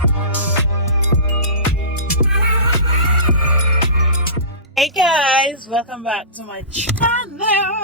Hey guys, welcome back to my channel.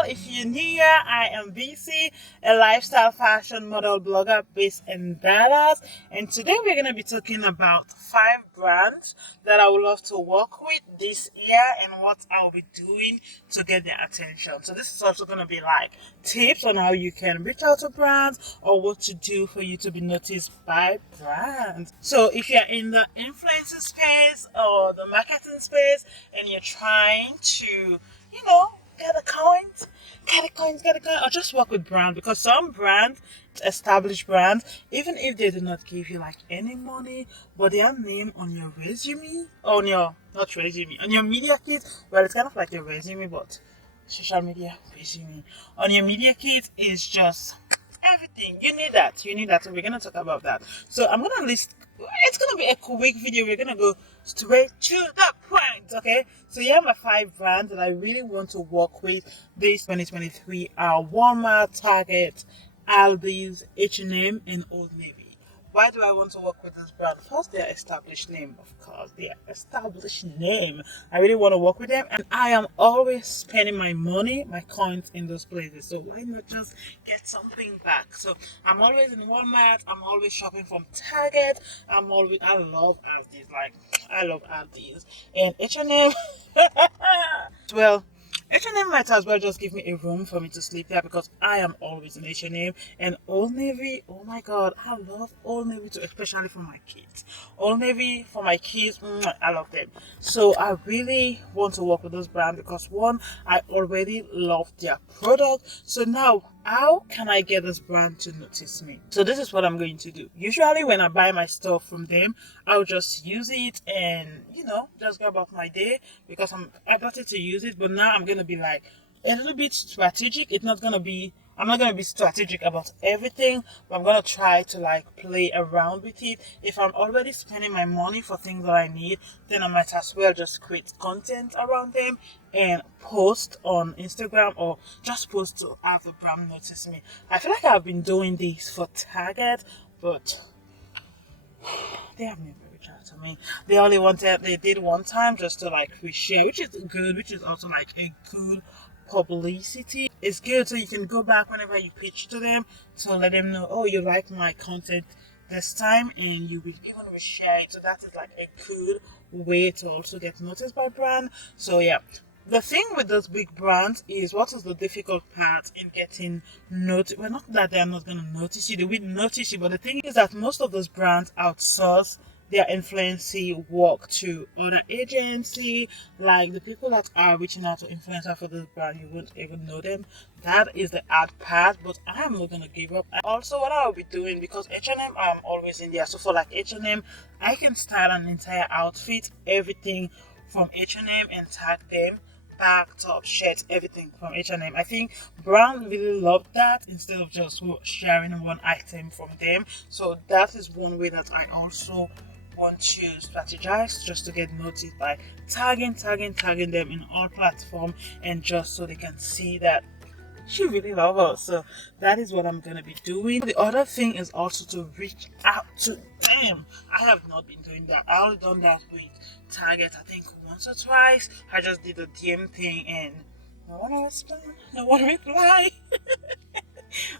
If you're new here, I am BC, a lifestyle fashion model blogger based in Dallas, and today we're going to be talking about 5 brands that I would love to work with this year and what I'll be doing to get their attention. So this is also going to be like tips on how you can reach out to brands or what to do for you to be noticed by brands. So if you're in the influencer space or the marketing space and you're trying to, get a coins, or just work with brands, because some brands, established brands, even if they do not give you like any money, but their name on your resume, on your, not resume, on your media kit, well, it's kind of like your resume, but social media resume, on your media kit is just everything. You need that. So we're gonna talk about that. So I'm gonna list. It's gonna be a quick video. We're gonna go straight to the point. Okay. So here are my 5 brands that I really want to work with this 2023 are Walmart, Target, Aldi's, H&M, and Old Navy. Why do I want to work with this brand? First, their established name, of course. Their established name. I really want to work with them, and I am always spending my money, my coins in those places. So why not just get something back? So I'm always in Walmart. I'm always shopping from Target. I love Aldi's. I love Aldi's and H&M. Well, H&M might as well just give me a room for me to sleep there, because I am always in H&M. And Old Navy, oh my god, I love Old Navy too, especially for my kids. Old Navy for my kids, I love them. So I really want to work with those brands because, one, I already love their product. So now, how can I get this brand to notice me? So this is what I'm going to do. Usually when I buy my stuff from them, I'll just use it and, just go about my day, because I bought it to use it. But now I'm going to be like a little bit strategic. I'm not going to be strategic about everything, but I'm going to try to play around with it. If I'm already spending my money for things that I need, then I might as well just create content around them and post on Instagram, or just post to have the brand notice me. I feel like I've been doing this for Target, but they have never reached out to me. They did one time just to reshare, which is good, which is also a good publicity. It's good, so you can go back whenever you pitch to them to let them know, oh, you like my content this time, and you will even reshare it. So that is a good way to also get noticed by brand. So yeah. The thing with those big brands is, what is the difficult part in getting noticed? Well, not that they're not going to notice you, they will notice you, but the thing is that most of those brands outsource their influencer work to other agency. Like the people that are reaching out to influencer for this brand, you won't even know them. That is the hard part, but I am not gonna give up. Also, what I'll be doing, because H&M, I'm always in there. So for H&M, I can style an entire outfit, everything from H&M, and tag them. Bag, top, shirt, everything from H&M. I think brands really love that, instead of just sharing one item from them. So that is one way that I also want to strategize, just to get noticed by tagging them in all platforms, and just so they can see that she really loves us. So that is what I'm gonna be doing. The other thing is also to reach out to them. I have not been doing that. I only done that with Target, I think once or twice. I just did the DM thing and no one responded, no one replied.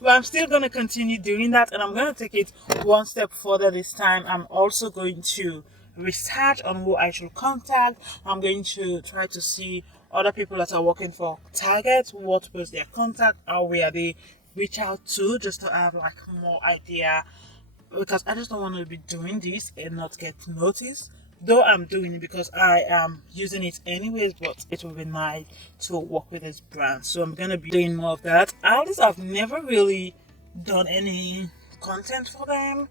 But I'm still going to continue doing that, and I'm going to take it one step further this time. I'm also going to research on who I should contact. I'm going to try to see other people that are working for Target, what was their contact, how were they reach out to, just to have more idea, because I just don't want to be doing this and not get noticed. Though I'm doing it because I am using it anyways, but it will be nice to work with this brand. So I'm going to be doing more of that. I've never really done any content for them.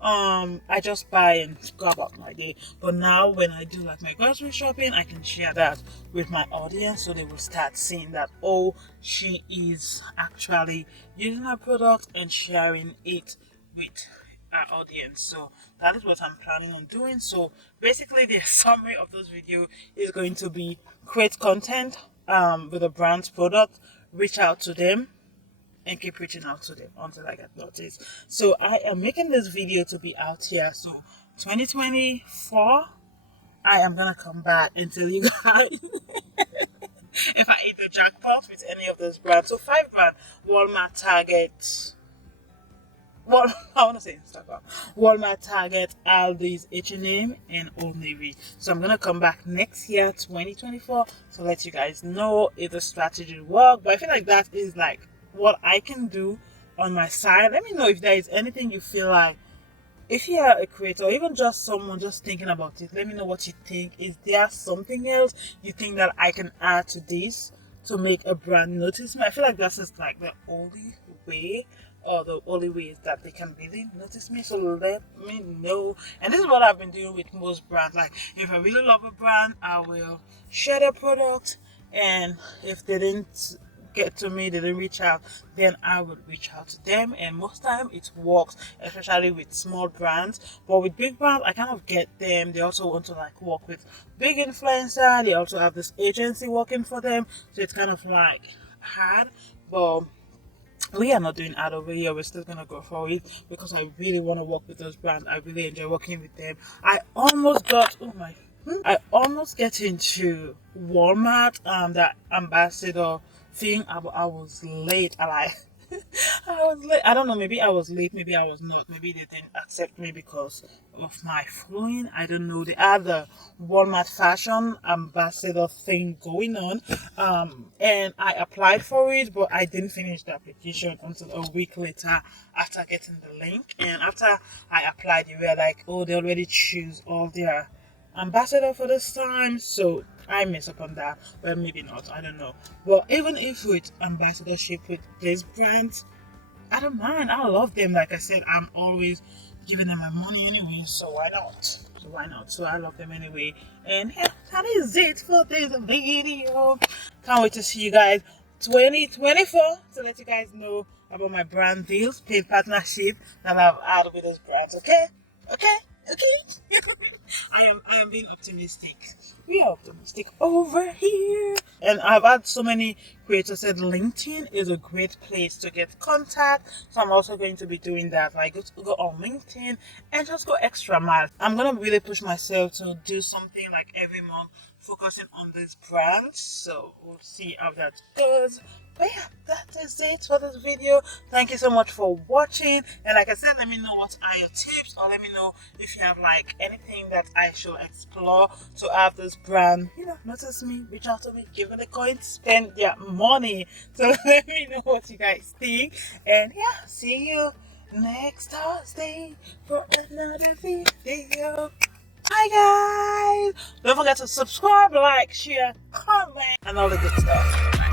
I just buy and go about my day. But now when I do my grocery shopping, I can share that with my audience, so they will start seeing that, oh, she is actually using her product and sharing it with our audience. So that is what I'm planning on doing. So basically the summary of this video is going to be create content with a brand's product, reach out to them, and keep reaching out to them until I get noticed. So I am making this video to be out here. So 2024, I am gonna come back and tell you guys if I hit the jackpot with any of those brands. So 5 brands: Walmart, Target, I want to say Instagram, Walmart, Target, Aldi's, H&M, and Old Navy. So I'm gonna come back next year, 2024, to let you guys know if the strategy will work. But I feel like that is like what I can do on my side. Let me know if there is anything you feel like, if you are a creator or even just someone just thinking about it. Let me know what you think. Is there something else you think that I can add to this to make a brand notice me? I feel like that's just like the only way, or the only way is that they can really notice me. So let me know. And this is what I've been doing with most brands. Like, if I really love a brand, I will share their product, and if they didn't get to me, they didn't reach out, then I would reach out to them. And most time it works, especially with small brands. But with big brands, I kind of get them. They also want to like work with big influencer. They also have this agency working for them, so it's kind of like hard. But we are not doing ad over here. We're still gonna go for it because I really want to work with those brands. I really enjoy working with them. I almost get into Walmart, that ambassador thing. I was late. I was late. I don't know. Maybe I was late. Maybe I was not. Maybe they didn't accept me because of my following. I don't know. The other Walmart fashion ambassador thing going on. And I applied for it, but I didn't finish the application until a week later after getting the link. And after I applied, they were like, "Oh, they already choose all their ambassador for this time." So I mess up on that, but maybe not, I don't know. But even if with ambassadorship with these brands, I don't mind. I love them. Like I said, I'm always giving them my money anyway, so why not? So I love them anyway. And yeah, that is it for this video. Can't wait to see you guys 2024 to let you guys know about my brand deals, paid partnership that I've had with those brands. Okay. I am being optimistic. We are optimistic over here. And I've had so many creators said LinkedIn is a great place to get contact. So I'm also going to be doing that. Like, go on LinkedIn and just go extra mile. I'm gonna really push myself to do something like every month, focusing on this brand. So we'll see how that goes. But yeah, that is it for this video. Thank you so much for watching. And like I said, let me know what are your tips, or let me know if you have like anything that I should explore to have this brand, notice me, reach out to me, give me the coins, spend their money. So let me know what you guys think. And yeah, see you next Thursday for another video. Bye guys. Don't forget to subscribe, like, share, comment, and all the good stuff.